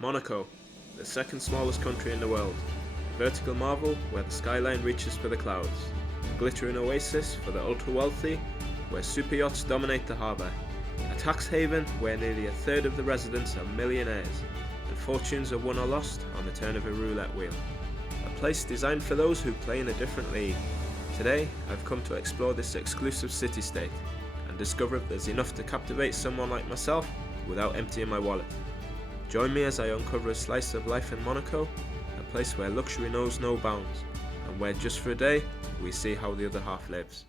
Monaco, the second smallest country in the world. A vertical marvel where the skyline reaches for the clouds. A glittering oasis for the ultra-wealthy where super yachts dominate the harbour. A tax haven where nearly a third of the residents are millionaires and fortunes are won or lost on the turn of a roulette wheel. A place designed for those who play in a different league. Today, I've come to explore this exclusive city-state and discover if there's enough to captivate someone like myself without emptying my wallet. Join me as I uncover a slice of life in Monaco, a place where luxury knows no bounds, and where just for a day, we see how the other half lives.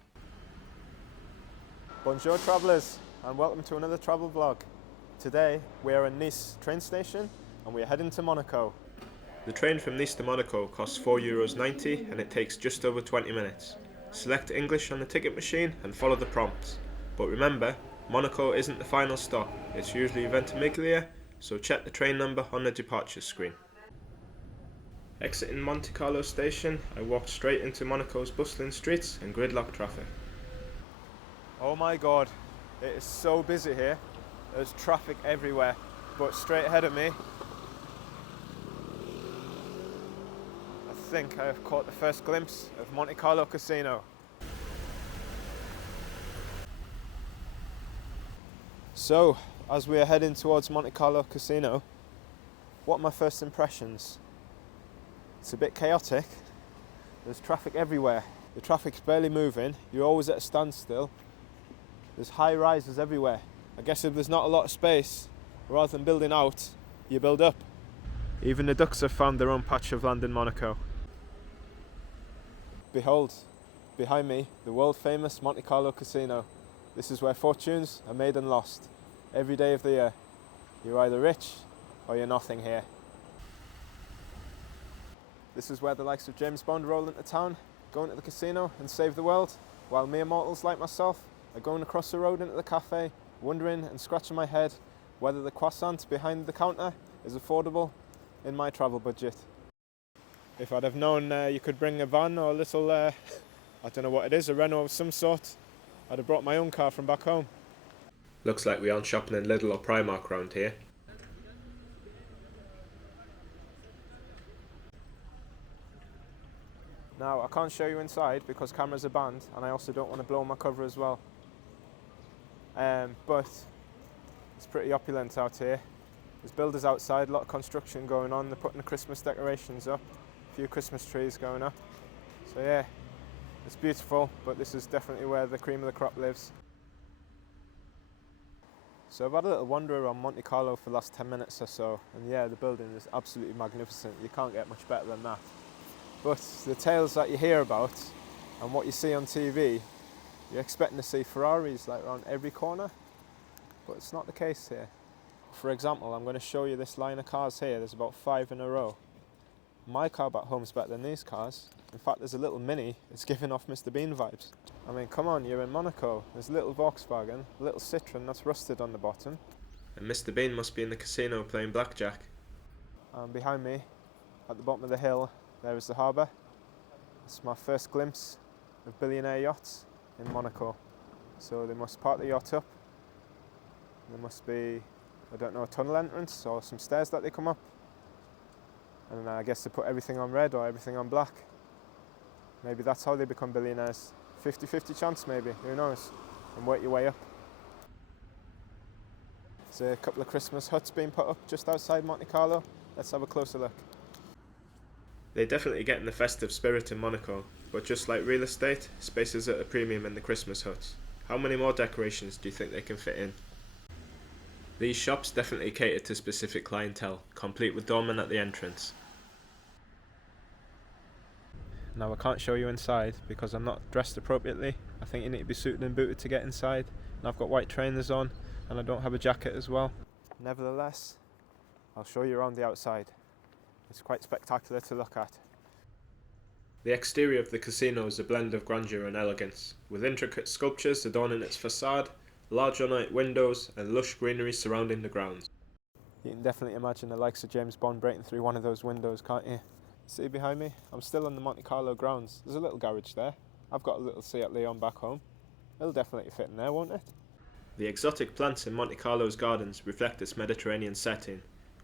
Bonjour travellers, and welcome to another travel vlog. Today, we are in Nice train station, and we are heading to Monaco. The train from Nice to Monaco costs €4.90 and it takes just over 20 minutes. Select English on the ticket machine and follow the prompts. But remember, Monaco isn't the final stop, it's usually Ventimiglia, so check the train number on the departure screen. Exiting Monte Carlo station, I walked straight into Monaco's bustling streets and gridlock traffic. Oh my god, it is so busy here. There's traffic everywhere, but straight ahead of me, I think I have caught the first glimpse of Monte Carlo Casino. So, as we are heading towards Monte Carlo Casino, what are my first impressions? It's a bit chaotic. There's traffic everywhere. The traffic's barely moving. You're always at a standstill. There's high rises everywhere. I guess if there's not a lot of space, rather than building out, you build up. Even the ducks have found their own patch of land in Monaco. Behold, behind me, the world famous Monte Carlo Casino. This is where fortunes are made and lost. Every day of the year. You're either rich or you're nothing here. This is where the likes of James Bond roll into town, going to the casino and save the world, while mere mortals like myself are going across the road into the cafe, wondering and scratching my head whether the croissant behind the counter is affordable in my travel budget. If I'd have known you could bring a van or a little, I don't know what it is, a Renault of some sort, I'd have brought my own car from back home. Looks like we aren't shopping in Lidl or Primark around here. Now, I can't show you inside because cameras are banned, and I also don't want to blow my cover as well. But it's pretty opulent out here. There's builders outside, a lot of construction going on. They're putting the Christmas decorations up, a few Christmas trees going up. So yeah, it's beautiful, but this is definitely where the cream of the crop lives. So I've had a little wander around Monte Carlo for the last 10 minutes or so, and yeah, the building is absolutely magnificent. You can't get much better than that. But the tales that you hear about and what you see on TV, you're expecting to see Ferraris like around every corner, but it's not the case here. For example, I'm going to show you this line of cars here. There's about 5 in a row. My car back home's better than these cars. In fact, there's a little Mini. It's giving off Mr. Bean vibes. I mean, come on, you're in Monaco. There's a little Volkswagen, a little Citroen that's rusted on the bottom. And Mr. Bean must be in the casino playing blackjack. And behind me, at the bottom of the hill, there is the harbour. It's my first glimpse of billionaire yachts in Monaco. So they must park the yacht up. There must be, I don't know, a tunnel entrance or some stairs that they come up. And I guess they put everything on red or everything on black. Maybe that's how they become billionaires. 50-50 chance maybe, who knows? And work your way up. There's a couple of Christmas huts being put up just outside Monte Carlo. Let's have a closer look. They definitely get in the festive spirit in Monaco, but just like real estate, space is at a premium in the Christmas huts. How many more decorations do you think they can fit in? These shops definitely cater to specific clientele, complete with doormen at the entrance. Now I can't show you inside because I'm not dressed appropriately. I think you need to be suited and booted to get inside. And I've got white trainers on and I don't have a jacket as well. Nevertheless, I'll show you around the outside. It's quite spectacular to look at. The exterior of the casino is a blend of grandeur and elegance, with intricate sculptures adorning its facade, large ornate windows and lush greenery surrounding the grounds. You can definitely imagine the likes of James Bond breaking through one of those windows, can't you? See behind me? I'm still on the Monte Carlo grounds. There's a little garage there. I've got a little Seat Leon back home. It'll definitely fit in there, won't it? The exotic plants in Monte Carlo's gardens reflect its Mediterranean setting,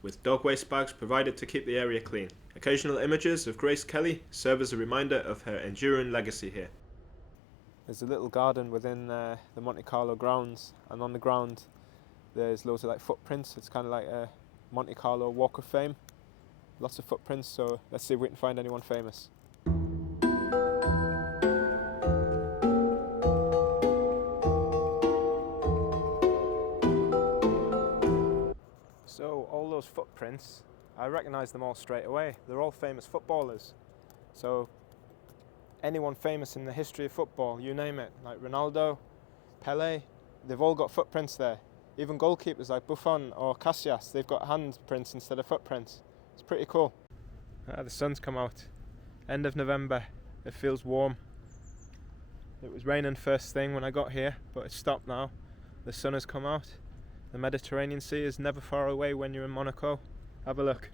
with dog waste bags provided to keep the area clean. Occasional images of Grace Kelly serve as a reminder of her enduring legacy here. There's a little garden within the Monte Carlo grounds, and on the ground there's loads of like footprints. It's kind of like a Monte Carlo Walk of Fame. Lots of footprints, so let's see if we can find anyone famous. So all those footprints, I recognise them all straight away. They're all famous footballers. So anyone famous in the history of football, you name it, like Ronaldo, Pele, they've all got footprints there. Even goalkeepers like Buffon or Casillas, they've got handprints instead of footprints. It's pretty cool. The sun's come out. End of November. It feels warm. It was raining first thing when I got here, but it's stopped now. The sun has come out. The Mediterranean Sea is never far away when you're in Monaco. Have a look.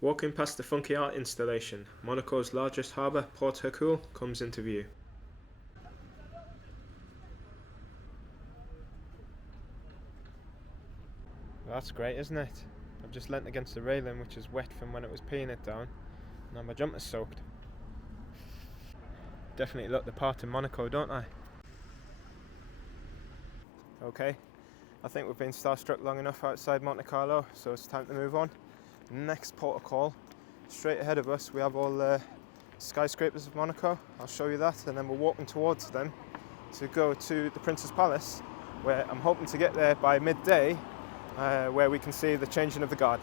Walking past the funky art installation, Monaco's largest harbour, Port Hercule, comes into view. That's great, isn't it? I've just leant against the railing, which is wet from when it was peeing it down. Now my jumper's soaked. Definitely look the part in Monaco, don't I? Okay, I think we've been starstruck long enough outside Monte Carlo, so it's time to move on. Next port of call, straight ahead of us, we have all the skyscrapers of Monaco. I'll show you that, and then we're walking towards them to go to the Prince's Palace, where I'm hoping to get there by midday, where we can see the changing of the guard.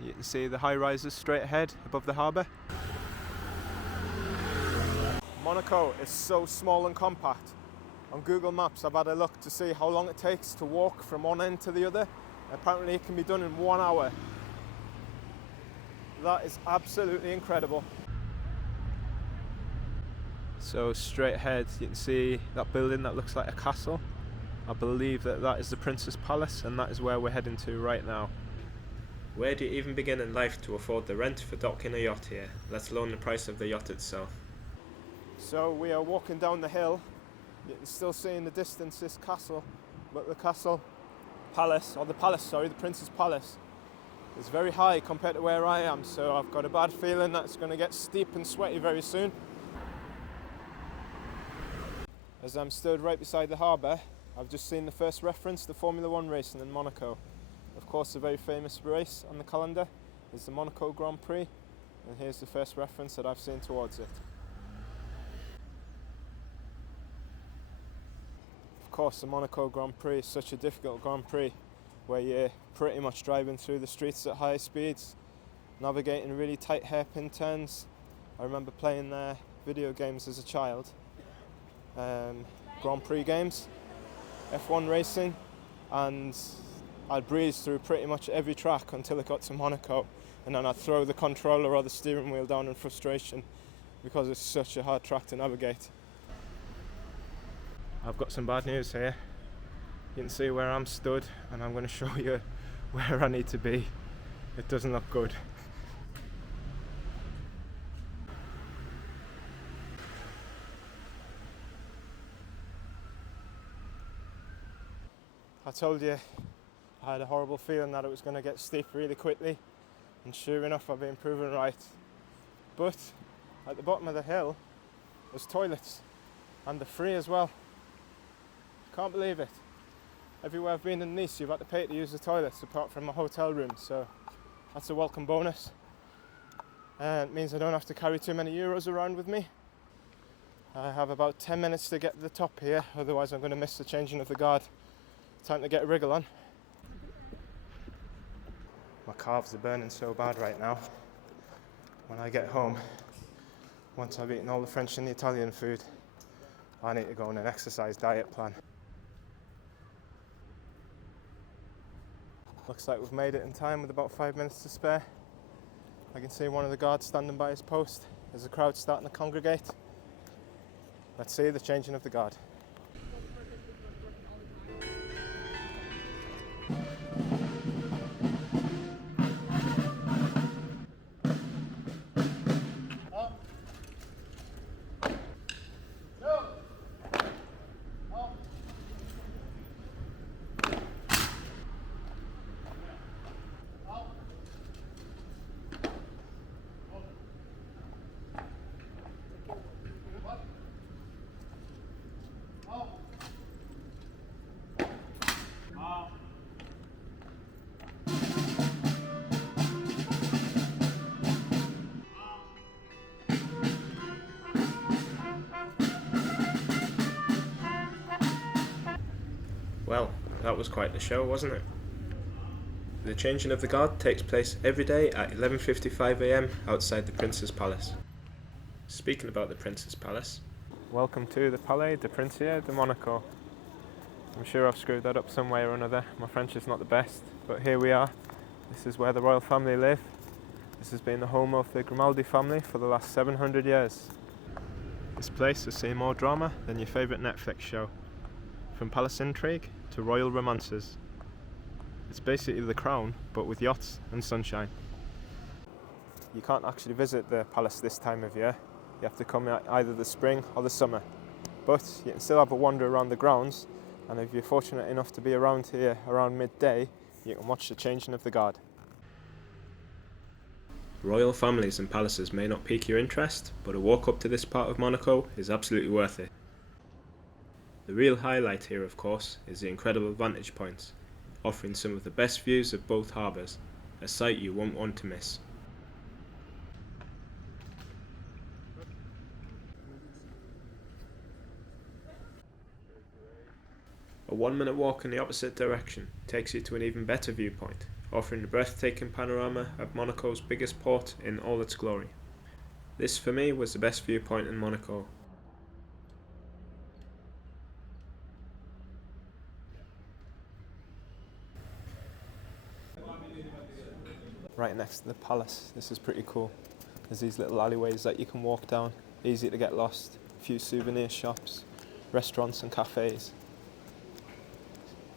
You can see the high rises straight ahead above the harbour. Monaco is so small and compact. On Google Maps I've had a look to see how long it takes to walk from one end to the other. Apparently it can be done in 1 hour. That is absolutely incredible. So straight ahead you can see that building that looks like a castle. I believe that is the Prince's Palace, and that is where we're heading to right now. Where do you even begin in life to afford the rent for docking a yacht here, let alone the price of the yacht itself? So we are walking down the hill. You can still see in the distance this castle, but the Prince's Palace is very high compared to where I am, so I've got a bad feeling that it's going to get steep and sweaty very soon. As I'm stood right beside the harbour, I've just seen the first reference to Formula 1 racing in Monaco. Of course, a very famous race on the calendar is the Monaco Grand Prix, and here's the first reference that I've seen towards it. Of course, the Monaco Grand Prix is such a difficult Grand Prix, where you're pretty much driving through the streets at high speeds, navigating really tight hairpin turns. I remember playing video games as a child, Grand Prix games, F1 racing, and I'd breeze through pretty much every track until it got to Monaco, and then I'd throw the controller or the steering wheel down in frustration because it's such a hard track to navigate. I've got some bad news here. You can see where I'm stood, and I'm going to show you where I need to be. It doesn't look good. I told you I had a horrible feeling that it was going to get steep really quickly, and sure enough I've been proven right. But at the bottom of the hill there's toilets, and they're free as well. Can't believe it. Everywhere I've been in Nice you've had to pay to use the toilets apart from my hotel room, so that's a welcome bonus. It means I don't have to carry too many euros around with me. I have about 10 minutes to get to the top here, otherwise I'm going to miss the changing of the guard. Time to get a wriggle on. My calves are burning so bad right now. When I get home, once I've eaten all the French and the Italian food, I need to go on an exercise diet plan. Looks like we've made it in time with about 5 minutes to spare. I can see one of the guards standing by his post. There's a crowd starting to congregate. Let's see the changing of the guard. That was quite the show, wasn't it? The changing of the guard takes place every day at 11:55 AM outside the Prince's Palace. Speaking about the Prince's Palace, welcome to the Palais de Princier de Monaco. I'm sure I've screwed that up some way or another. My French is not the best, but here we are. This is where the royal family live. This has been the home of the Grimaldi family for the last 700 years. This place has seen more drama than your favourite Netflix show. From palace intrigue to royal romances. It's basically the Crown, but with yachts and sunshine. You can't actually visit the palace this time of year. You have to come either the spring or the summer. But you can still have a wander around the grounds, and if you're fortunate enough to be around here around midday, you can watch the changing of the guard. Royal families and palaces may not pique your interest, but a walk up to this part of Monaco is absolutely worth it. The real highlight here, of course, is the incredible vantage points, offering some of the best views of both harbours, a sight you won't want to miss. A 1-minute walk in the opposite direction takes you to an even better viewpoint, offering a breathtaking panorama of Monaco's biggest port in all its glory. This for me was the best viewpoint in Monaco. Right next to the palace, this is pretty cool. There's these little alleyways that you can walk down, easy to get lost, a few souvenir shops, restaurants and cafes.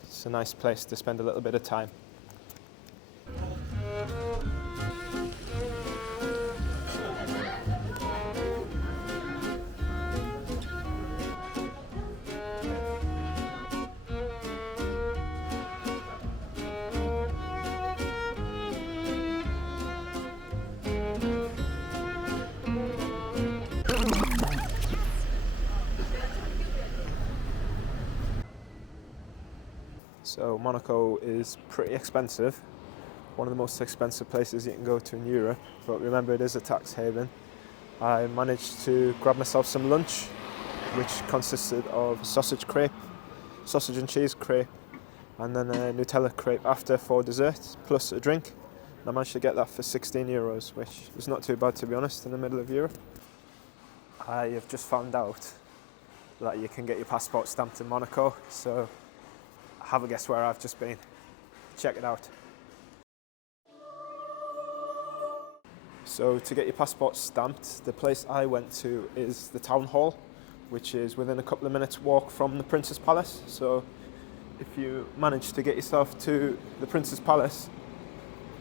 It's a nice place to spend a little bit of time. So Monaco is pretty expensive, one of the most expensive places you can go to in Europe, but remember it is a tax haven. I managed to grab myself some lunch, which consisted of sausage and cheese crepe, and then a Nutella crepe after for dessert, plus a drink. And I managed to get that for €16, which is not too bad to be honest, in the middle of Europe. I have just found out that you can get your passport stamped in Monaco, so have a guess where I've just been. Check it out. So to get your passport stamped, the place I went to is the town hall, which is within a couple of minutes walk from the Prince's Palace. So if you manage to get yourself to the Prince's Palace,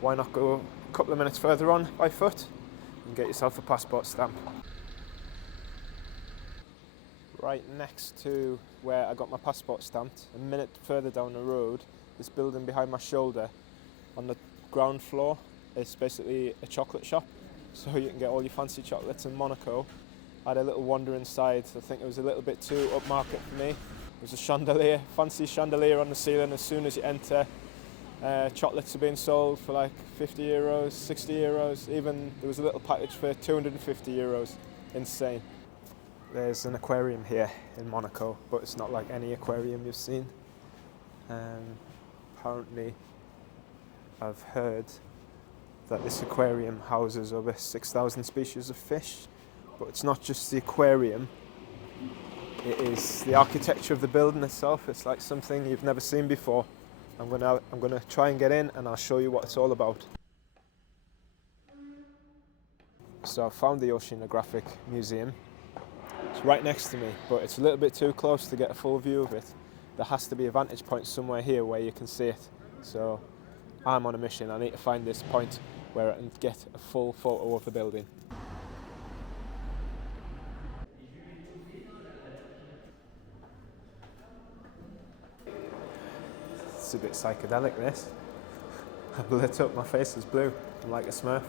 why not go a couple of minutes further on by foot and get yourself a passport stamp. Right next to where I got my passport stamped, a minute further down the road, this building behind my shoulder, on the ground floor, it's basically a chocolate shop, so you can get all your fancy chocolates in Monaco. I had a little wander inside, I think it was a little bit too upmarket for me. There's a chandelier, fancy chandelier on the ceiling as soon as you enter. Chocolates are being sold for like €50, €60, even there was a little package for €250. Insane. There's an aquarium here in Monaco, but it's not like any aquarium you've seen. Apparently, I've heard that this aquarium houses over 6,000 species of fish, but it's not just the aquarium, it is the architecture of the building itself. It's like something you've never seen before. I'm gonna try and get in and I'll show you what it's all about. So I found the Oceanographic Museum. It's right next to me, but it's a little bit too close to get a full view of it. There has to be a vantage point somewhere here where you can see it. So I'm on a mission. I need to find this point where I can get a full photo of the building. It's a bit psychedelic, this. I've lit up, my face is blue. I'm like a Smurf.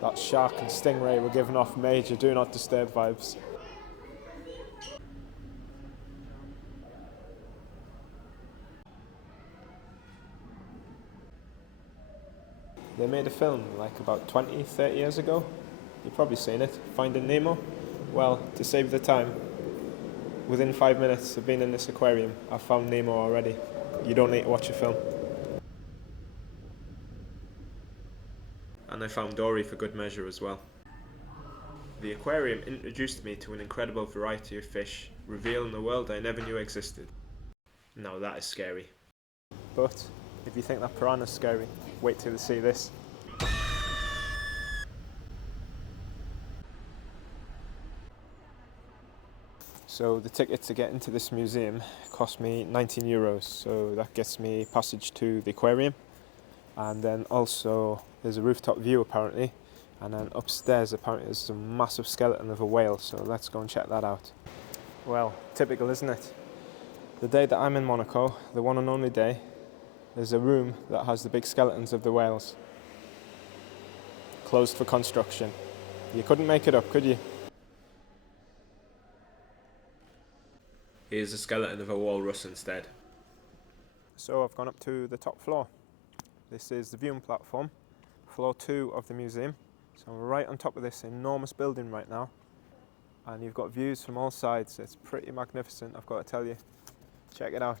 That shark and stingray were giving off major do not disturb vibes. They made a film like about 20, 30 years ago. You've probably seen it, Finding Nemo. Well, to save the time, within 5 minutes of being in this aquarium, I've found Nemo already. You don't need to watch a film. And I found Dory for good measure as well. The aquarium introduced me to an incredible variety of fish, revealing a world I never knew existed. Now that is scary. But if you think that piranha's scary, wait till you see this. So the ticket to get into this museum cost me 19 euros, so that gets me passage to the aquarium, and then also there's a rooftop view apparently, and then upstairs apparently there's a massive skeleton of a whale, so let's go and check that out. Well, typical, isn't it? The day that I'm in Monaco, the one and only day, there's a room that has the big skeletons of the whales. Closed for construction. You couldn't make it up, could you? Here's a skeleton of a walrus instead. So I've gone up to the top floor. This is the viewing platform, floor 2 of the museum. So I'm right on top of this enormous building right now. And you've got views from all sides. It's pretty magnificent, I've got to tell you. Check it out.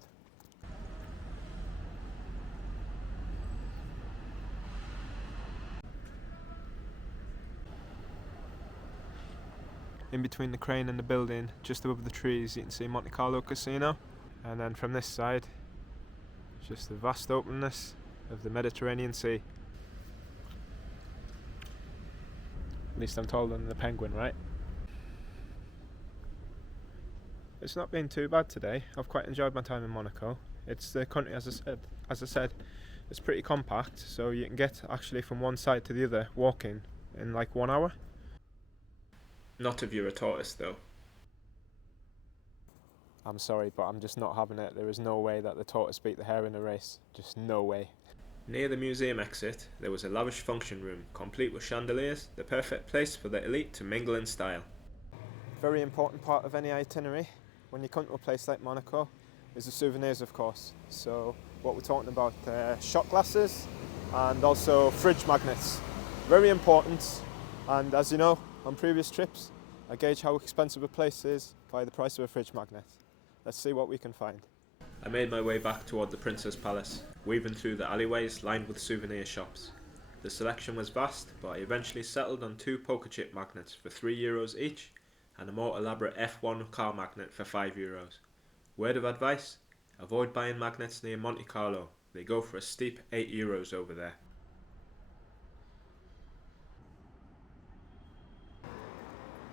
In between the crane and the building, just above the trees, you can see Monte Carlo Casino. And then from this side, just the vast openness of the Mediterranean Sea. At least I'm taller than the penguin, right? It's not been too bad today. I've quite enjoyed my time in Monaco. It's the country, as I said, it's pretty compact, so you can get actually from one side to the other walking in like 1 hour. Not if you're a tortoise though. I'm sorry, but I'm just not having it. There is no way that the tortoise beat the hare in a race. Just no way. Near the museum exit, there was a lavish function room, complete with chandeliers, the perfect place for the elite to mingle in style. Very important part of any itinerary when you come to a place like Monaco is the souvenirs, of course. So what we're talking about, shot glasses and also fridge magnets. Very important, and as you know, on previous trips, I gauge how expensive a place is by the price of a fridge magnet. Let's see what we can find. I made my way back toward the Prince's Palace, weaving through the alleyways lined with souvenir shops. The selection was vast, but I eventually settled on 2 poker chip magnets for €3 each, and a more elaborate F1 car magnet for €5. Word of advice? Avoid buying magnets near Monte Carlo. They go for a steep €8 over there.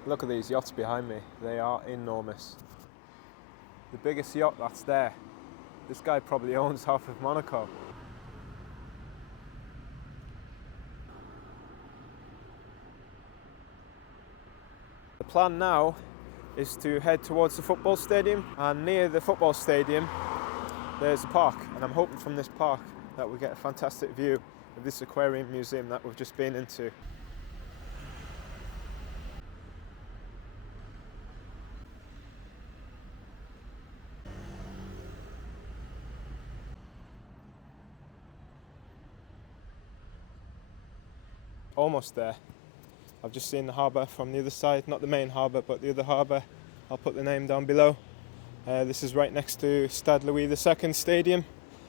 Look at these yachts behind me. They are enormous. The biggest yacht that's there. This guy probably owns half of Monaco. The plan now is to head towards the football stadium, and near the football stadium there's a park, and I'm hoping from this park that we'll get a fantastic view of this aquarium museum that we've just been into. Almost there. I've just seen the harbour from the other side, not the main harbour but the other harbour. I'll put the name down below. This is right next to Stade Louis II Stadium,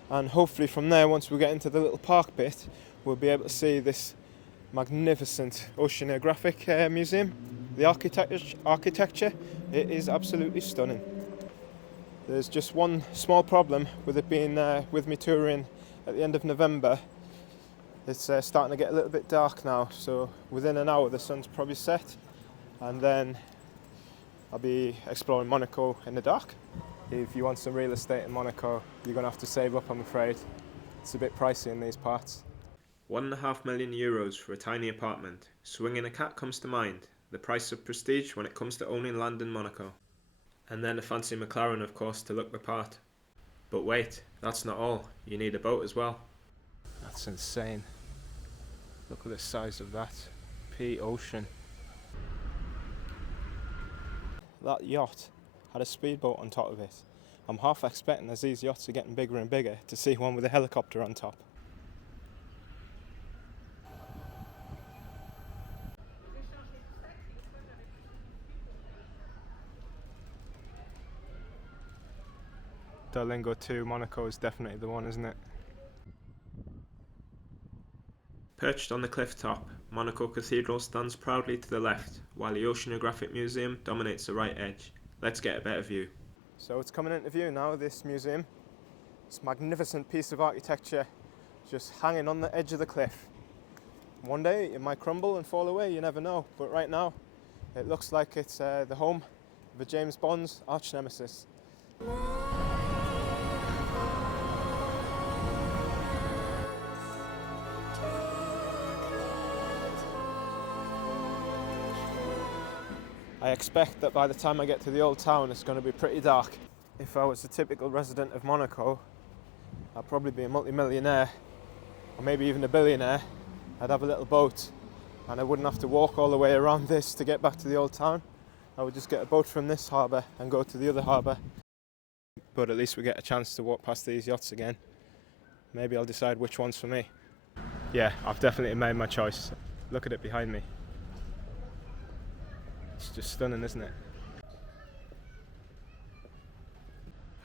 and hopefully from there, once we get into the little park bit, we'll be able to see this magnificent Oceanographic Museum. The architecture, it is absolutely stunning. There's just one small problem with it being with me touring at the end of November. It's starting to get a little bit dark now, so within an hour the sun's probably set, and then I'll be exploring Monaco in the dark. If you want some real estate in Monaco, you're going to have to save up, I'm afraid. It's a bit pricey in these parts. €1.5 million for a tiny apartment. Swinging a cat comes to mind, the price of prestige when it comes to owning land in Monaco. And then a fancy McLaren, of course, to look the part. But wait, that's not all. You need a boat as well. That's insane. Look at the size of that. Ocean. That yacht had a speedboat on top of it. I'm half expecting, as these yachts are getting bigger and bigger, to see one with a helicopter on top. Duolingo 2, Monaco is definitely the one, isn't it? Perched on the cliff top, Monaco Cathedral stands proudly to the left, while the Oceanographic Museum dominates the right edge. Let's get a better view. So it's coming into view now, this museum. This magnificent piece of architecture just hanging on the edge of the cliff. One day it might crumble and fall away, you never know. But right now, it looks like it's the home of James Bond's arch nemesis. I expect that by the time I get to the old town, it's going to be pretty dark. If I was a typical resident of Monaco, I'd probably be a multi-millionaire, or maybe even a billionaire. I'd have a little boat, and I wouldn't have to walk all the way around this to get back to the old town. I would just get a boat from this harbour and go to the other harbour. But at least we get a chance to walk past these yachts again. Maybe I'll decide which one's for me. Yeah, I've definitely made my choice. Look at it behind me. It's just stunning, isn't it?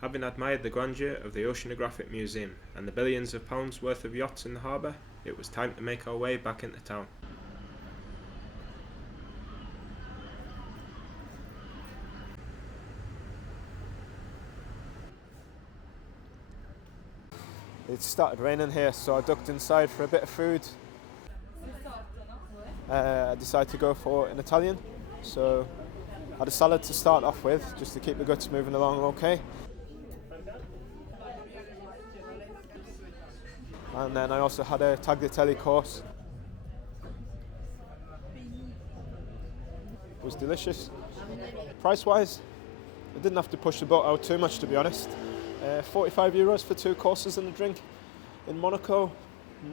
Having admired the grandeur of the Oceanographic Museum and the billions of pounds worth of yachts in the harbour, it was time to make our way back into town. It started raining here, so I ducked inside for a bit of food. I decided to go for an Italian, so I had a salad to start off with, just to keep the guts moving along okay. And then I also had a tagliatelle course. It was delicious. Price-wise, I didn't have to push the boat out too much, to be honest. €45 for 2 courses and a drink in Monaco,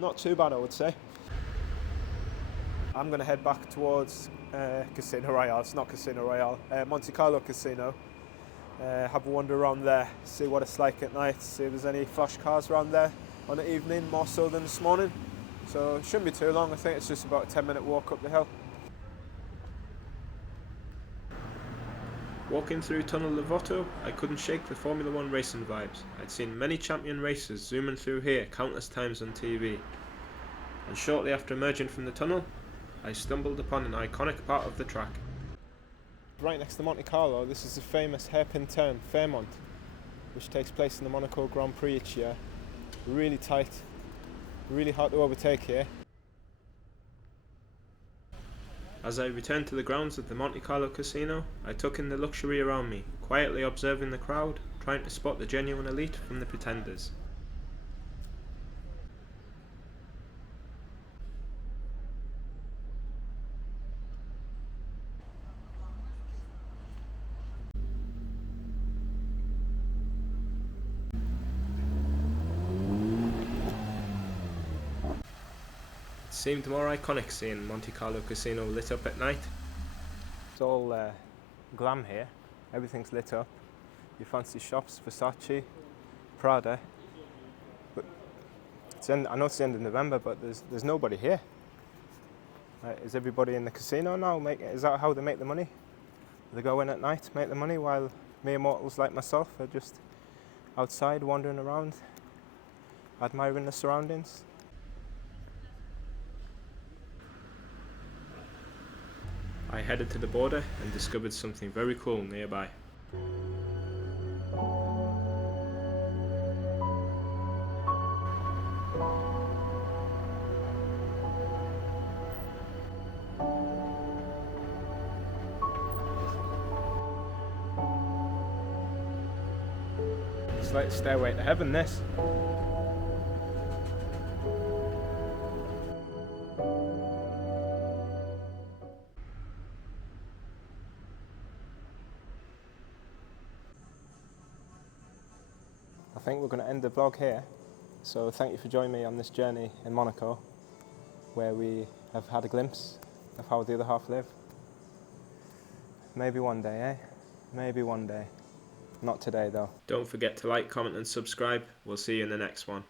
not too bad, I would say. I'm going to head back towards Casino Royale. It's not Casino Royale, Monte Carlo Casino. Have a wander around there, see what it's like at night, see if there's any flash cars around there on the evening, more so than this morning. So it shouldn't be too long. I think it's just about a 10-minute walk up the hill. Walking through Tunnel Levoto, I couldn't shake the Formula 1 racing vibes. I'd seen many champion racers zooming through here countless times on TV. And shortly after emerging from the tunnel, I stumbled upon an iconic part of the track. Right next to Monte Carlo, this is the famous hairpin turn, Fairmont, which takes place in the Monaco Grand Prix each year. Really tight, really hard to overtake here. As I returned to the grounds of the Monte Carlo Casino, I took in the luxury around me, quietly observing the crowd, trying to spot the genuine elite from the pretenders. It seemed more iconic seeing Monte Carlo Casino lit up at night. It's all glam here, everything's lit up. Your fancy shops, Versace, Prada. But I know it's the end of November, but there's nobody here. Is everybody in the casino now? Is that how they make the money? They go in at night, make the money, while mere mortals like myself are just outside wandering around, admiring the surroundings. I headed to the border and discovered something very cool nearby. It's like Stairway to Heaven, this. I think we're going to end the vlog here. So thank you for joining me on this journey in Monaco, where we have had a glimpse of how the other half live. Maybe one day, eh? Maybe one day. Not today, though. Don't forget to like, comment and subscribe. We'll see you in the next one.